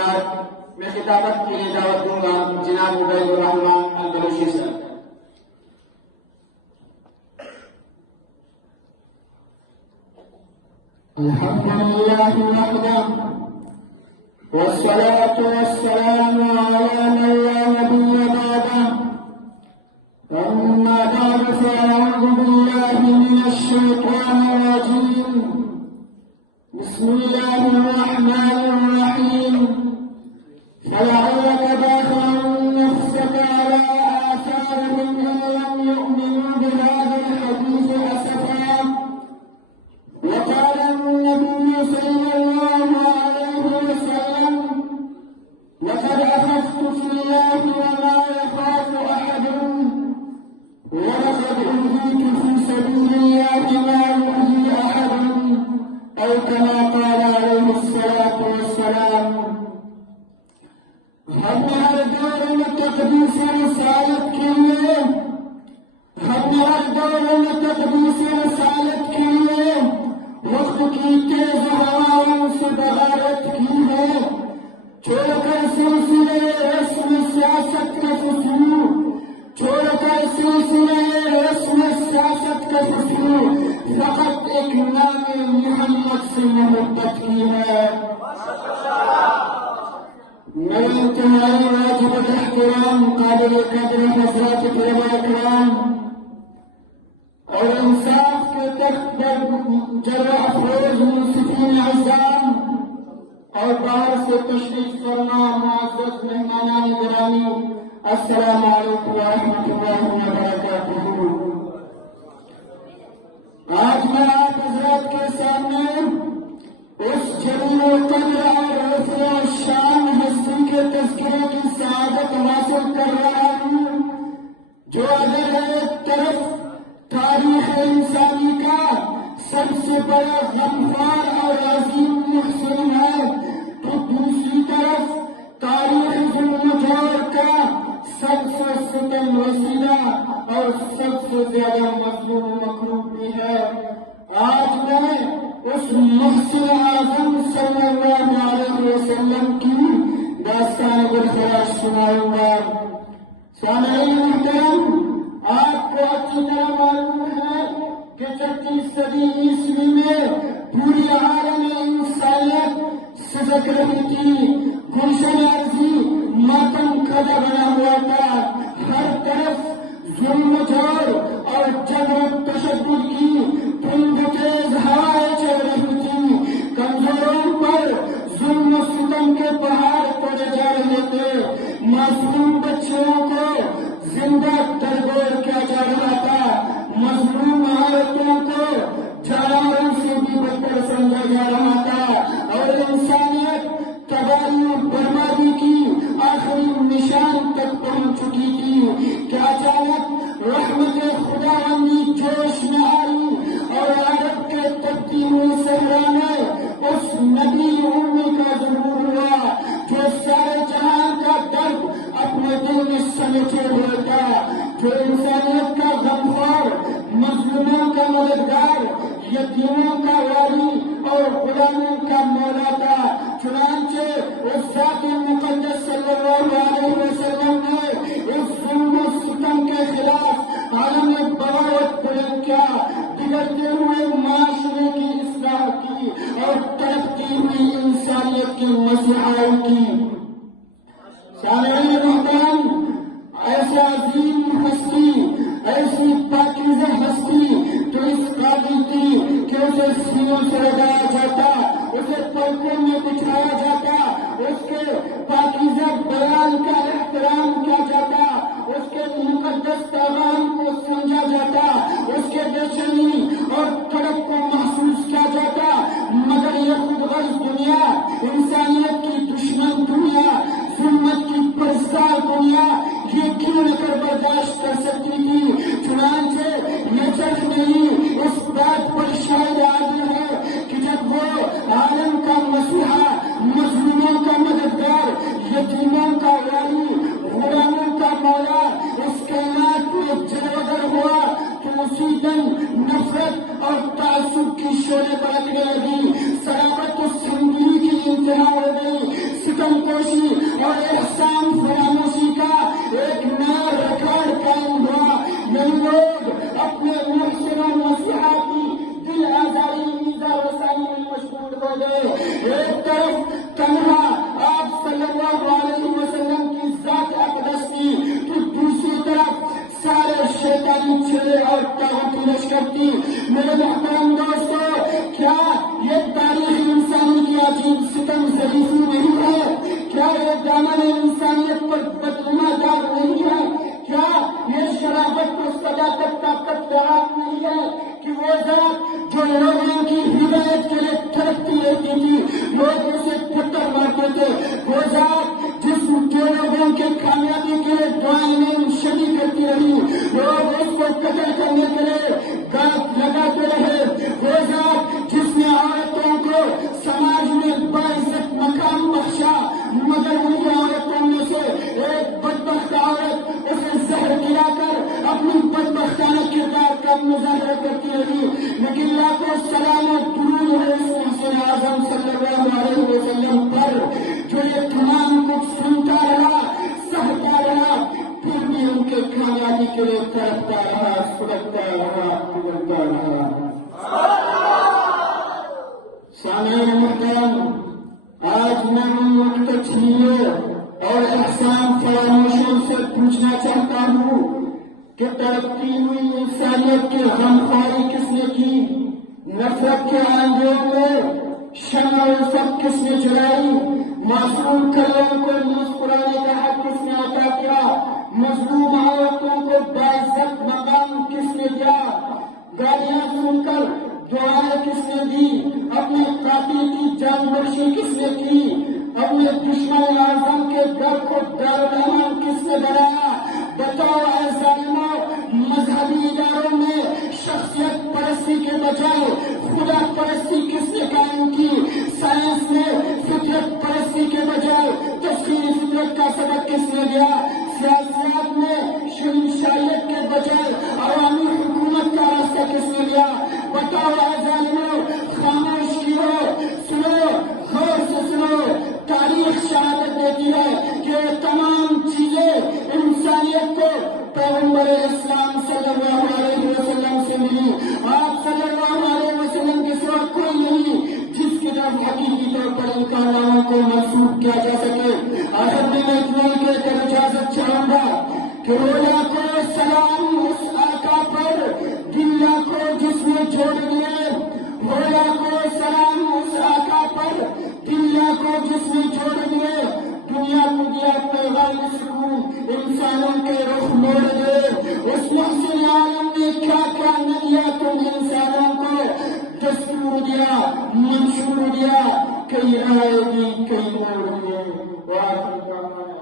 بعد میں خطابت کے لیے دعوت دوں گا جناب عبید الرحمان البلوچی صاحب. الحمد لله وحده والصلاة والسلام على من لا نبي بعده. أما بعد فأعوذ بالله من الشيطان الرجيم. بسم الله الرحمن الرحيم. فلعلك باخع نفسك على آثارهم إن لم يؤمنوا بهذا الحديث أسفا. وقال النبي صلى الله عليه وسلم: لقد أخذت في الله وما يخاف أحد، ولقد أوذيت في سبيل الله ما يؤذي أحد، أو كما قال عليه الصلاة والسلام. ہم نے ہر دور میں تقدیس رسالت کے لیے وقت کی تیز ہواؤں سے بغاوت کی ہے. چھوڑ کر سلسلے رسم سیاست کا فصول فقط ایک نام محمد سے محبت کی ہے. میرے انتہائی واجب احترام قابل قدر حضرات طلباء اکرام اور انصاف کے تخت پر جرح افروز منصفین اعظام اور باہر سے تشریف فرما معزز مہمانان گرامی، السلام علیکم ورحمۃ اللہ وبرکاتہ. آج میں آپ حضرات کے سامنے اس جلیل القدر اور رفیع الشان ہستی کے تذکرے کی سعادت حاصل کر رہا ہوں، جو اگر ایک طرف تاریخ انسانی کا سب سے بڑا غمخوار اور عظیم محسن ہے، تو دوسری طرف تاریخ ظلم و جور کا سب سے ستم وسیلہ اور سب سے زیادہ مظلوم و مکروب بھی ہے. آج میں اس محسن اعظم صلی اللہ علیہ وسلم کی داستان بالخراج سناؤں گا. سامعین محترم، آپ کو اچھی طرح معلوم ہے کہ 36 صدی عیسوی میں پوری عالم انسانیت سزک رہی تھی، گلشن عرضی ماتم کھڑا بنا ہوا تھا. ہر طرف ظلم و جور اور جبر و تشدد کی تند تیز ہوائیں چل رہی تھی. کمزوروں پر ظلم و ستم کے پہاڑ پڑے جا رہے تھے. معصوم بچوں کو زندہ درگور کیا جا رہا تھا. مظلوم عورتوں کو جانوروں سے بھی بدتر سمجھا جا رہا تھا، اور انسانیت تباہی و بربادی کی آخری نشان تک پہنچ چکی تھی کہ اچانک رحمت خدا بندی جوش میں آئی اور عرب کے تبتی ہوئے صحرا میں اس نبی امی کا ظہور ہوا جو سارے جہان کا درد اپنے دل میں سمیٹے ہوئے تھا، جو انسانیت کا غمخوار عالم انسانیت پر بدنما دار نہیں ہے؟ کیا یہ شرافت کو صداقت طاقت پیغام نہیں ہے کہ وہ ذات جو لوگوں کی ہدایت کے لیے ترقی لیتی تھی، لوگ اسے پتھر مارتے تھے، وہ ذات جس جو لوگوں کے کامیابی کے لیے دعائیں میں شریک کرتی رہی، لوگ اس کو قتل کرنے کے لیے گاٹ لگاتے رہے، وہ ذات جس نے عورتوں کو سماج میں باعزت مقام بخشا، مگر ان عورتوں میں سے ایک بدبخت عورت اسے زہر گرا کر اپنی بدبختانہ کردار کا مظاہرہ کرتی رہی، لیکن لاکھوں سلام و درود ہے اس محسن اعظم صلی اللہ علیہ وسلم پر، جو یہ تمام کچھ سنتا رہا، سہتا رہا، پھر بھی ان کے کامیابی کے لیے تڑپتا رہا، سڑکتا رہا، پگھلتا رہا۔ سامعین محترم، آج میں ان مقتدیوں اور احسان فراموشوں سے پوچھنا چاہتا ہوں کہ ترقی ہوئی انسانیت کی غمخواری کس نے کی؟ نفرت کے آندھیوں میں شمع الفت کس نے جلائی؟ معصوم کلوں کو مسکرانے کا حق کس نے عطا کیا؟ مظلوم عورتوں کو باعزت مقام کس نے دیا؟ گالیاں سن کر دعائیں کس نے دی؟ اپنے قاتل کی جان بخشی کس نے کی؟ اپنے دشمن اعظم کے گھر کو دارالامن کس نے بنایا؟ بتاؤ اے ظالموں، مذہبی اداروں میں شخصیت پرستی کے بجائے خدا پرستی کس نے قائم کی؟ سائنس میں فطرت پرستی کے بجائے تسخیر فطرت کا سبق کس نے دیا؟ سیاست میں شہنشاہیت کے بجائے عوامی حکومت کا راستہ کس نے لیا؟ بتاؤ اے ظالموں، خاموش کیو، سنو، غور سے سنو، تاریخ شہادت دیتی ہے کہ یہ تمام چیزیں انسانیت کو پیغمبر اسلام صلی اللہ علیہ وسلم سے ملی۔ آپ صلی اللہ علیہ وسلم کے سوا کوئی نہیں جس کی طرف حقیقی طور پر ان کارناموں کو منسوخ کیا جا سکے۔ آج میں اتنا کے کر اجازت چاہوں گا کہ رویا کو سلام اس آقا پر، دنیا کو جس نے جوڑ دیے، رویا کو سلام اس آقا پر، دنیا کو جس نے جوڑ دیے، دنیا کو دیا پیغام سکون، انسانوں کے رخ موڑ دے۔ اس محسن عالم نے کیا کیا نہ دیا تم انسانوں کو، دستور دیا، منشور دیا،